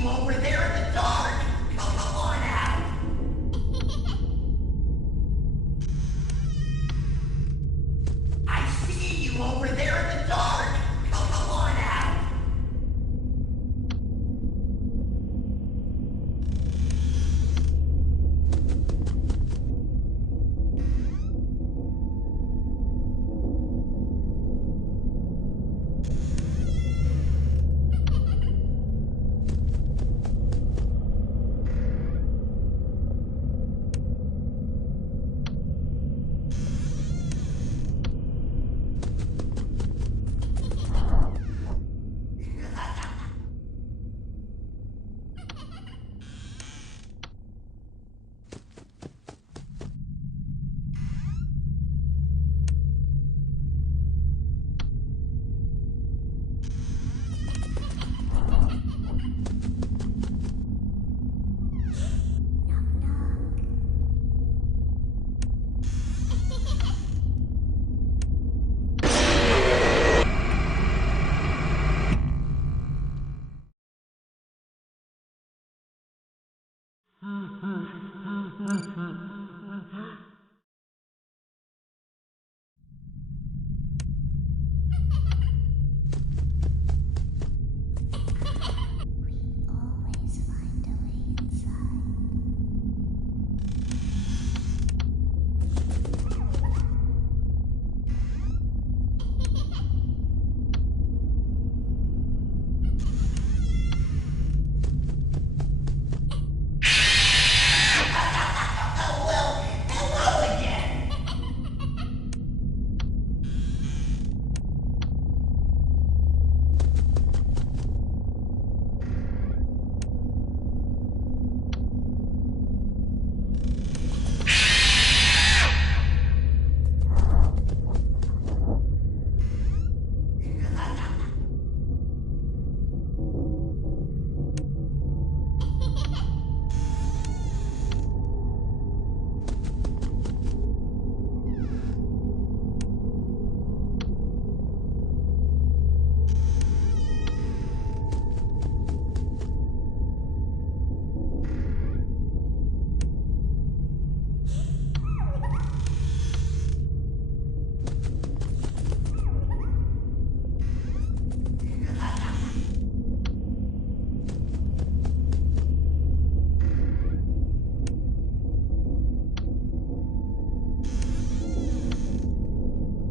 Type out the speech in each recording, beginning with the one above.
Over there in the dark. Come on out. I see you over there in the dark. Come on out. Always find a way inside. Hello again.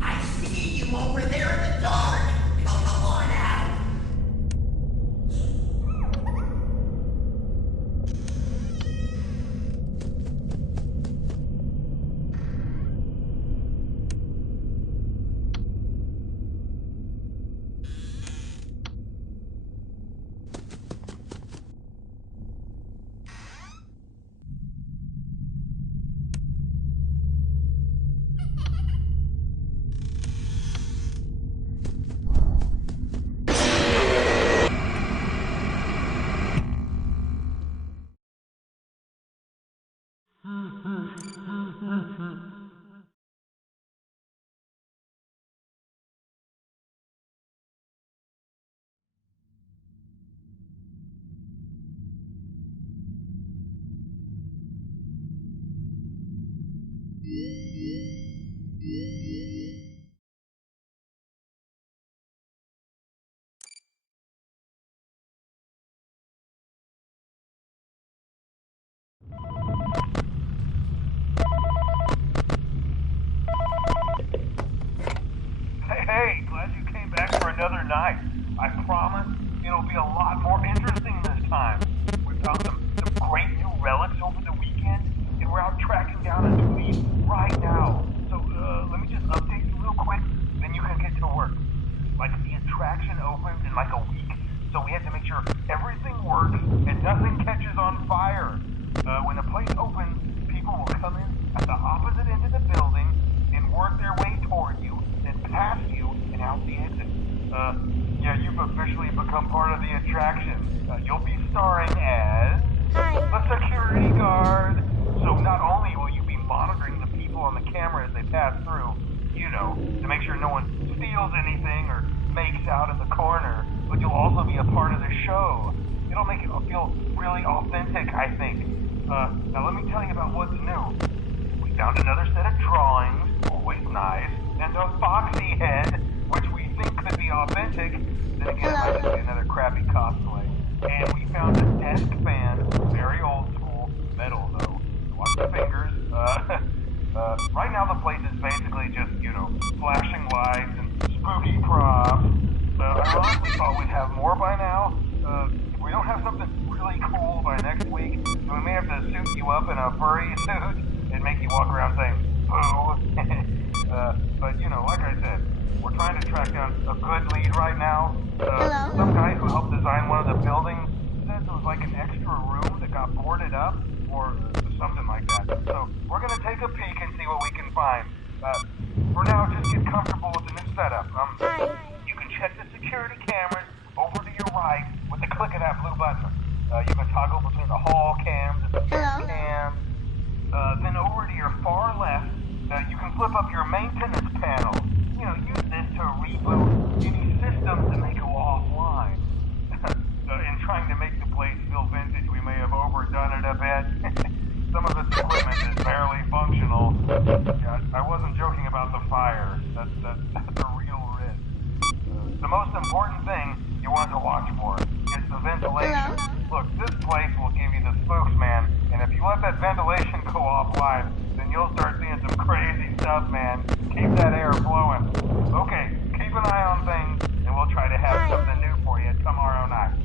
I see you over there in the dark. Come on out. another night. I promise it'll be a lot more interesting this time. We found some great new relics over the weekend, and we're out tracking down a new lead right now. So, let me just update you real quick, then you can get to work. Like, the attraction opens in like a week, so we have to make sure everything works and nothing catches on fire. When the place opens, people will come in at the opposite end of the building and work their way toward you, then past you, and out the exit. Yeah, you've officially become part of the attraction. You'll be starring as a security guard. So not only will you be monitoring the people on the camera as they pass through, you know, to make sure no one steals anything or makes out in the corner, but you'll also be a part of the show. It'll make it feel really authentic, I think. Now let me tell you about what's new. We found another set of drawings, always nice, and a foxy head, which we think could be authentic. Then again, it might just be another crappy cosplay. And we found a desk fan, very old school, metal though. Watch the fingers. Right now the place is basically just, you know, flashing lights and spooky props. I honestly thought we'd have more by now. If we don't have something really cool by next week, then we may have to suit you up in a furry suit and make you walk around saying, boo. But, you know, like I said, we're trying to track down a good lead right now. Some guy who helped design one of the buildings said there was like an extra room that got boarded up, or something like that. So we're going to take a peek and see what we can find. For now, just get comfortable with the new setup. You can check the security cameras over to your right with the click of that blue button. You can toggle between the hall cams and the vent cams. Then over to your far left, you can flip up your maintenance panel. You know, use this to reboot any systems that may go offline. In trying to make the place feel vintage, we may have overdone it a bit. Some of this equipment is barely functional. Yeah, I wasn't joking about the fire. That's a real risk. The most important thing you want to watch for is the ventilation. Look, this place will give you the spooks, man. And if you let that ventilation go offline, then you'll start seeing some crazy stuff, man. Keep that air flowing. Okay, keep an eye on things, and we'll try to have something new for you tomorrow night.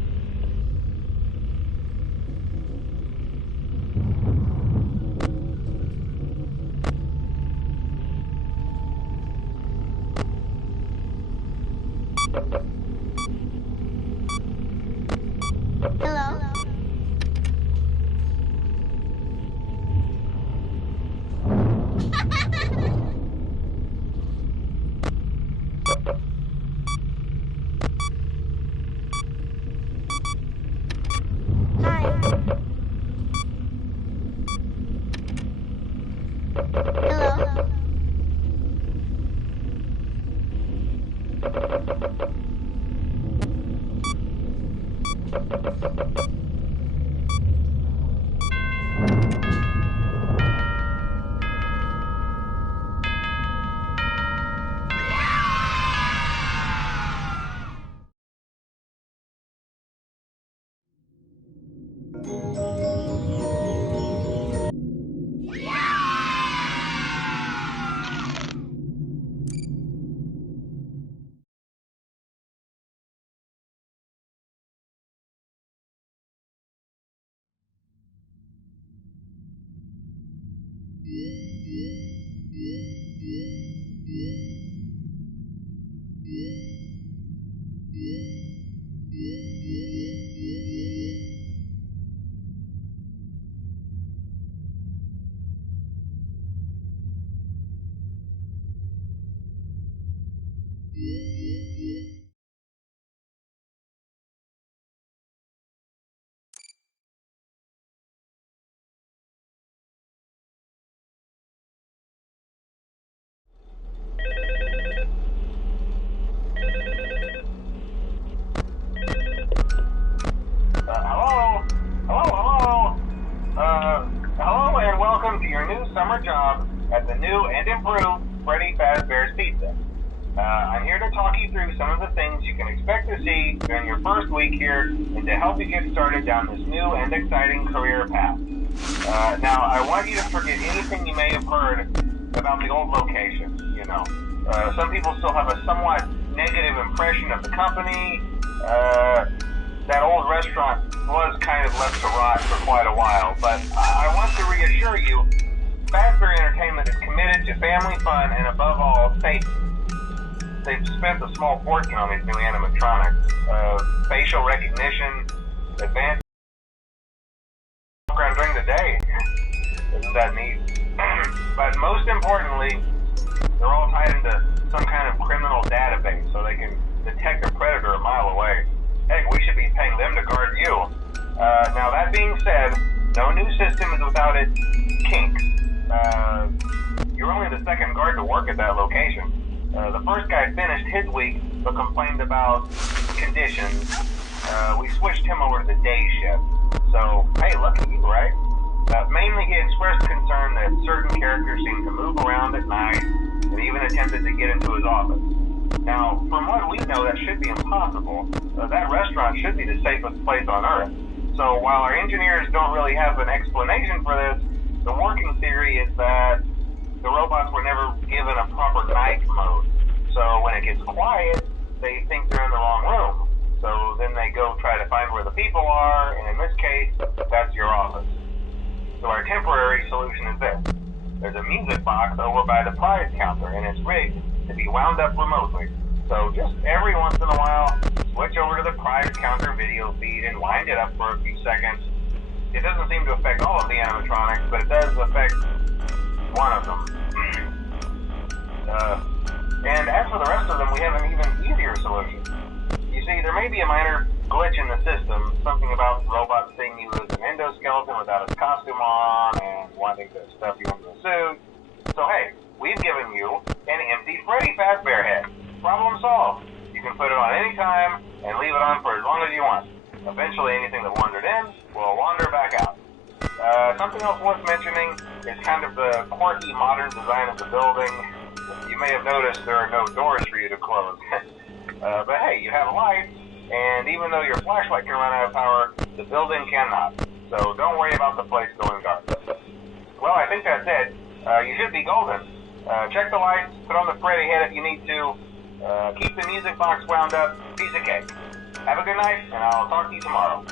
Hello and welcome to your new summer job at the new and improved Freddy Fazbear's Pizza. I'm here to talk you through some of the things you can expect to see during your first week here and to help you get started down this new and exciting career path. Now, I want you to forget anything you may have heard about the old location, you know. Some people still have a somewhat negative impression of the company. That old restaurant was kind of left to rot for quite a while, but I want to reassure you, Fazbear Entertainment is committed to family fun and above all, safety. They've spent a small fortune on these new animatronics. Facial recognition, advanced background during the day. Isn't that neat? But most importantly, they're all tied into some kind of criminal database so they can detect a predator a mile away. Heck, we should be paying them to guard you. Now that being said, no new system is without its kinks. You're only the second guard to work at that location. The first guy finished his week but complained about conditions. We switched him over to the day shift. So, hey, lucky you, right? Mainly he expressed concern that certain characters seemed to move around at night and even attempted to get into his office. Now, from what we know, that should be impossible. That restaurant should be the safest place on Earth. So while our engineers don't really have an explanation for this, the working theory is that the robots were never given a proper night mode. So when it gets quiet, they think they're in the wrong room. So then they go try to find where the people are, and in this case, that's your office. So our temporary solution is this. There's a music box over by the prize counter, and it's rigged to be wound up remotely. So just every once in a while, switch over to the prize counter video feed and wind it up for a few seconds. It doesn't seem to affect all of the animatronics, but it does affect one of them. And as for the rest of them, we have an even easier solution. You see, there may be a minor glitch in the system, something about robots seeing you as an endoskeleton without its costume on and wanting to stuff you into a suit. So hey, we've given you an empty Freddy Fazbear head. Problem solved. You can put it on any time and leave it on for as long as you want. Eventually anything that wandered in will wander back out. Something else worth mentioning is kind of the quirky modern design of the building. You may have noticed there are no doors for you to close. But hey, you have lights, and even though your flashlight can run out of power, the building cannot. So don't worry about the place going dark. Well, I think that's it. You should be golden. Check the lights, put on the Freddy head if you need to. Keep the music box wound up. Piece of cake. Have a good night, and I'll talk to you tomorrow.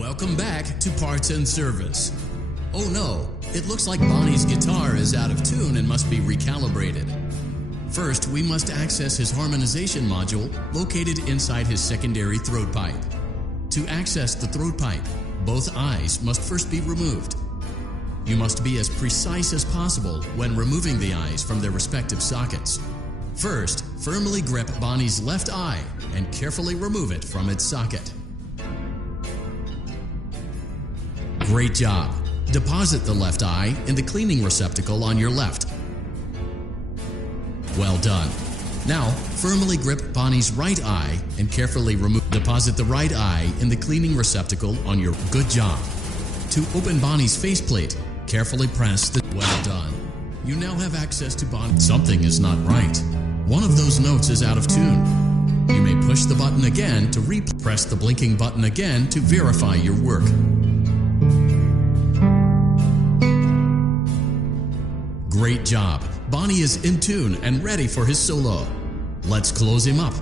Welcome back to Parts and Service. Oh no, it looks like Bonnie's guitar is out of tune and must be recalibrated. First, we must access his harmonization module located inside his secondary throat pipe. To access the throat pipe, both eyes must first be removed. You must be as precise as possible when removing the eyes from their respective sockets. First, firmly grip Bonnie's left eye and carefully remove it from its socket. Great job! Deposit the left eye in the cleaning receptacle on your left. Well done. Now, firmly grip Bonnie's right eye and carefully deposit the right eye in the cleaning receptacle on your good job. To open Bonnie's faceplate, carefully press the well done. You now have access to Bonnie. Something is not right. One of those notes is out of tune. You may push the button again to press the blinking button again to verify your work. Great job. Bonnie is in tune and ready for his solo. Let's close him up.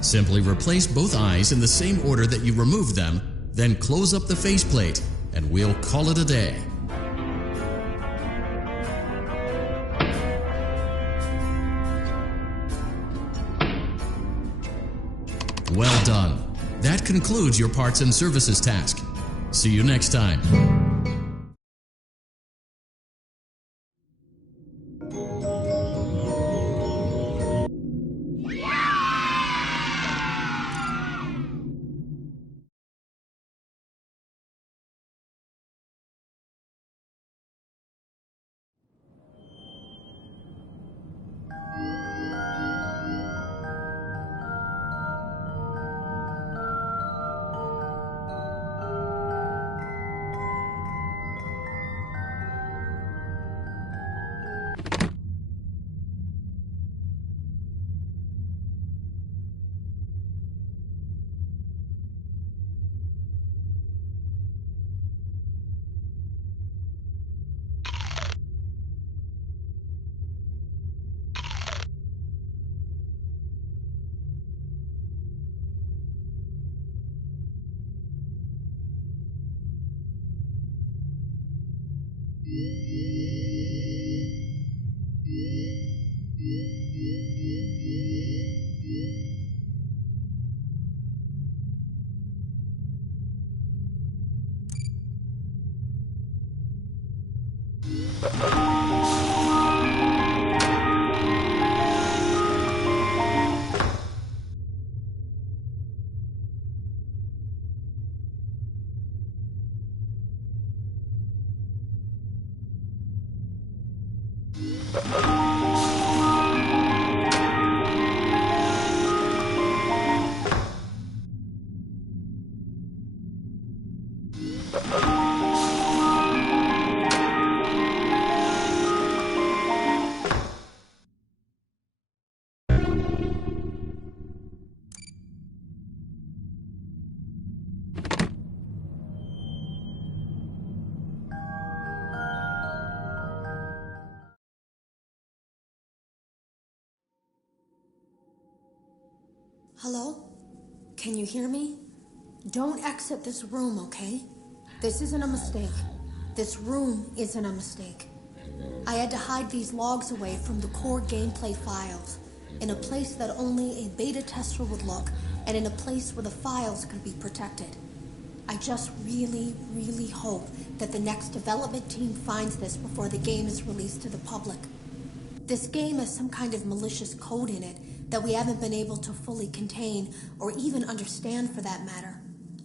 Simply replace both eyes in the same order that you removed them, then close up the faceplate, and we'll call it a day. Well done. That concludes your parts and services task. See you next time. Hello? Can you hear me? Don't exit this room, okay? This isn't a mistake. This room isn't a mistake. I had to hide these logs away from the core gameplay files in a place that only a beta tester would look and in a place where the files could be protected. I just really, really hope that the next development team finds this before the game is released to the public. This game has some kind of malicious code in it that we haven't been able to fully contain or even understand for that matter.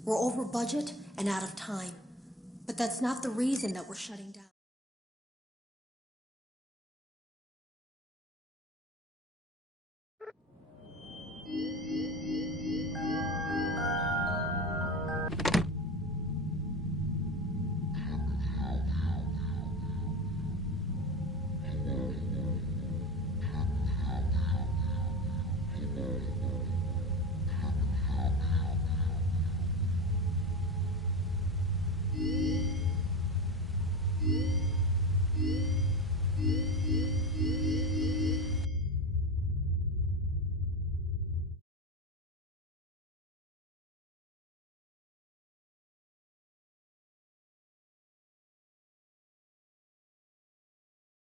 We're over budget and out of time. But that's not the reason that we're shutting down.